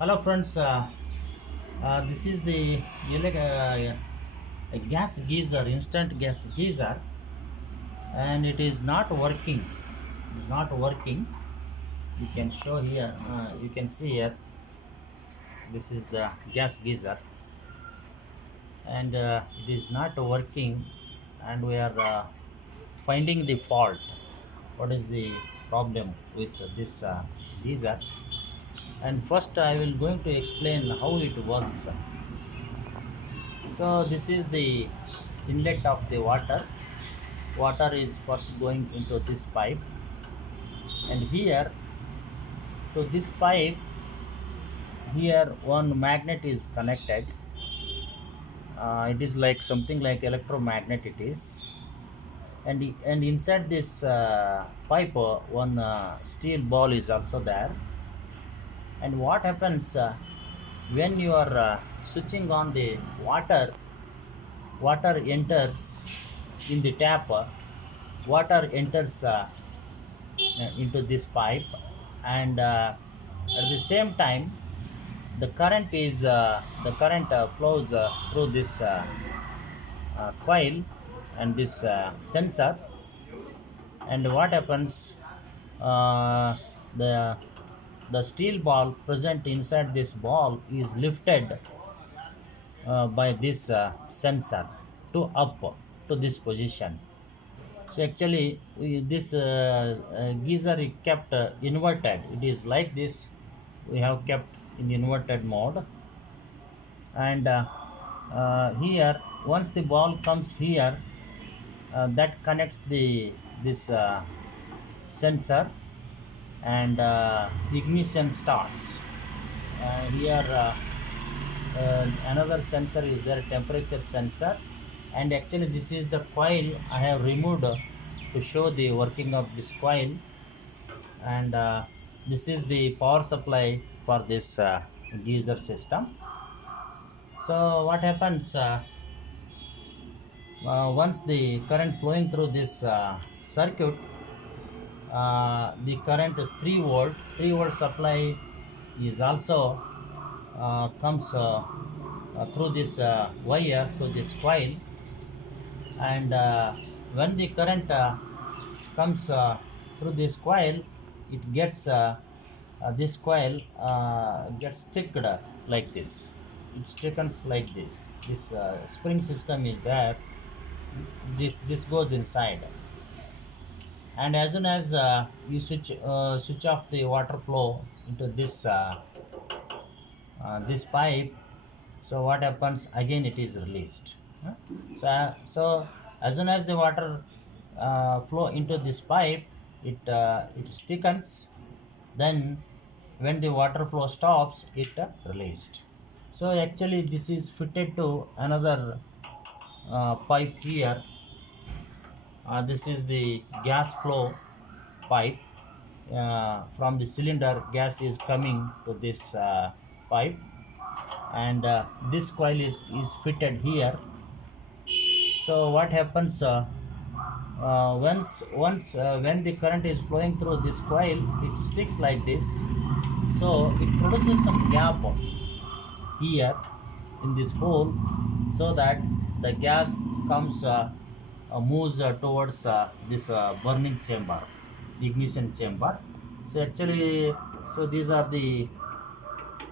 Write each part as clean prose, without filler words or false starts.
Hello friends, this is the a gas geyser, instant gas geyser, and it is not working. It is not working. You can show here. You can see here. This is the gas geyser, and it is not working. And we are finding the fault. What is the problem with this geyser? And first, I will going to explain how it works. So this is the inlet of the water is first going into this pipe, and here to this pipe, here one magnet is connected. It is like something like electromagnet it is, and inside this pipe one steel ball is also there. And what happens when you are switching on the water enters in the tap, water enters into this pipe, and at the same time the current flows through this coil and this sensor. And what happens, uh, the the steel ball present inside this ball is lifted by this sensor to up to this position. So actually, this geyser is kept inverted. It is like this. We have kept in inverted mode, and here once the ball comes here, that connects the this sensor, and ignition starts. Here another sensor is there, temperature sensor, and actually this is the coil I have removed to show the working of this coil. And this is the power supply for this geyser system. So what happens, once the current flowing through this circuit, the current 3 volt supply is also comes through this wire to this coil. And when the current comes through this coil, it gets this coil gets sticked like this. It stickens like this. This spring system is there. This goes inside, and as soon as you switch off the water flow into this pipe, so what happens again, it is released. Huh? So as soon as the water flow into this pipe, it stiffens. Then when the water flow stops, it released. So actually this is fitted to another pipe here. This is the gas flow pipe. From the cylinder, gas is coming to this pipe, and this coil is fitted here. So what happens, once when the current is flowing through this coil, it sticks like this. So it produces some gap here in this hole, so that the gas comes moves towards this burning chamber, ignition chamber. So actually, so these are the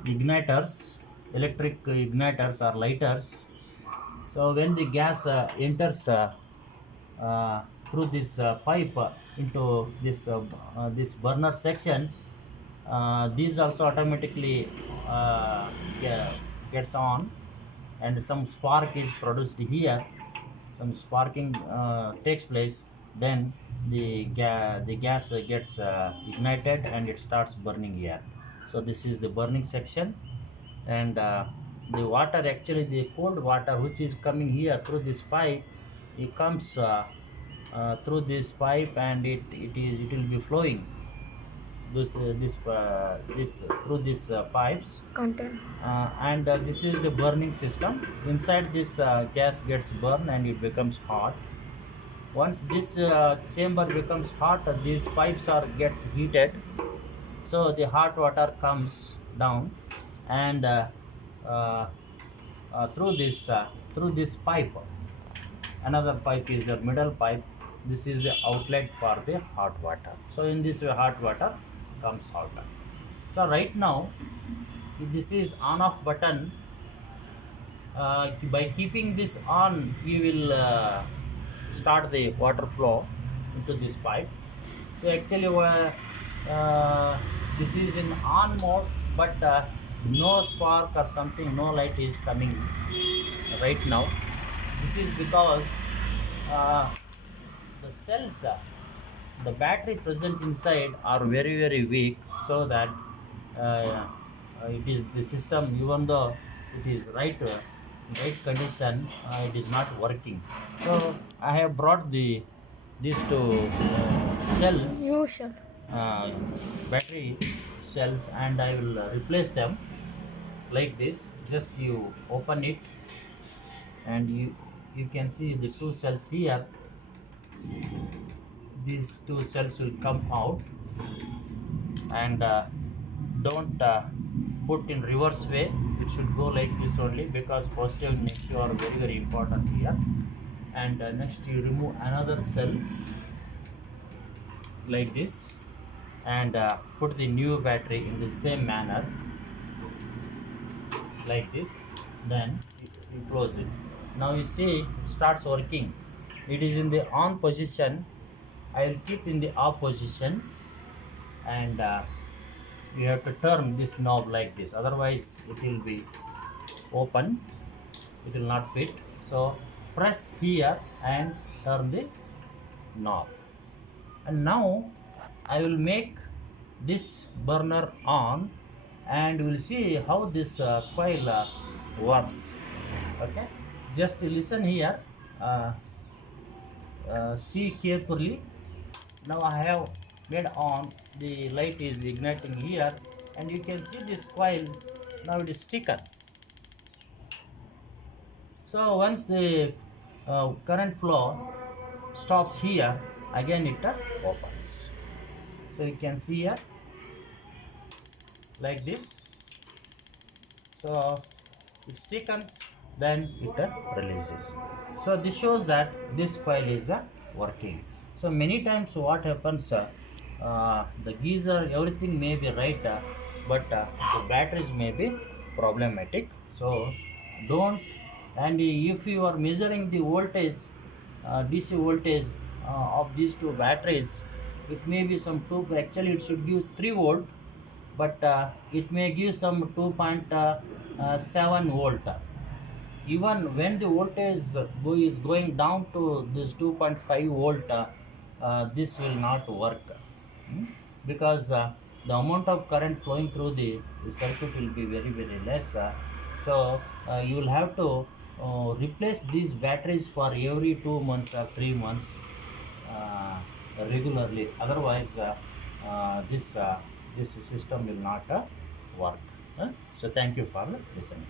igniters, electric igniters or lighters. So when the gas enters through this pipe into this burner section, these also automatically gets on, and some spark is produced here. Some sparking takes place. Then the gas gets ignited, and it starts burning here. So this is the burning section. And the water, actually the cold water which is coming here through this pipe, it comes through this pipe, and it will be flowing this through these pipes content. And this is the burning system. Inside this gas gets burned, and it becomes hot. Once this chamber becomes hot, these pipes are gets heated. So the hot water comes down, and uh, through this pipe. Another pipe is the middle pipe. This is the outlet for the hot water. So in this way hot water comes out. So right now, if this is on off button, by keeping this on, you will start the water flow into this pipe. So actually this is in on mode, but no spark or something, no light is coming right now. This is because uh, the cells, the battery present inside are very weak, so that it is the system, even though it is right condition, it is not working. So I have brought these two cells, uh, battery cells, and I will replace them like this. Just you open it, and you can see the two cells here. These two cells will come out, and don't put in reverse way. It should go like this only, because positive and negative are very important here. And next you remove another cell like this, and put the new battery in the same manner like this. Then you close it. Now you see it starts working. It is in the on position. I will keep in the off position, and you have to turn this knob like this, otherwise it will be open, it will not fit. So press here and turn the knob. And now I will make this burner on, and we will see how this coil works. Okay, just listen here, uh, see carefully. Now I have made on, the light is igniting here, and you can see this coil, now it is stickered. So once the current flow stops here, again it opens. So you can see here like this. So it stiffens, then it releases. So this shows that this coil is working. So many times what happens, the geyser, everything may be right, but the batteries may be problematic. So don't, and if you are measuring the voltage, DC voltage of these two batteries, it may be some two, actually it should give 3 volt, but it may give some 2.7 volt. Even when the voltage is going down to this 2.5 volt, this will not work. Hmm? Because the amount of current flowing through the circuit will be very less. So you will have to replace these batteries for every 2 months or 3 months regularly. Otherwise this system will not work. So thank you for listening.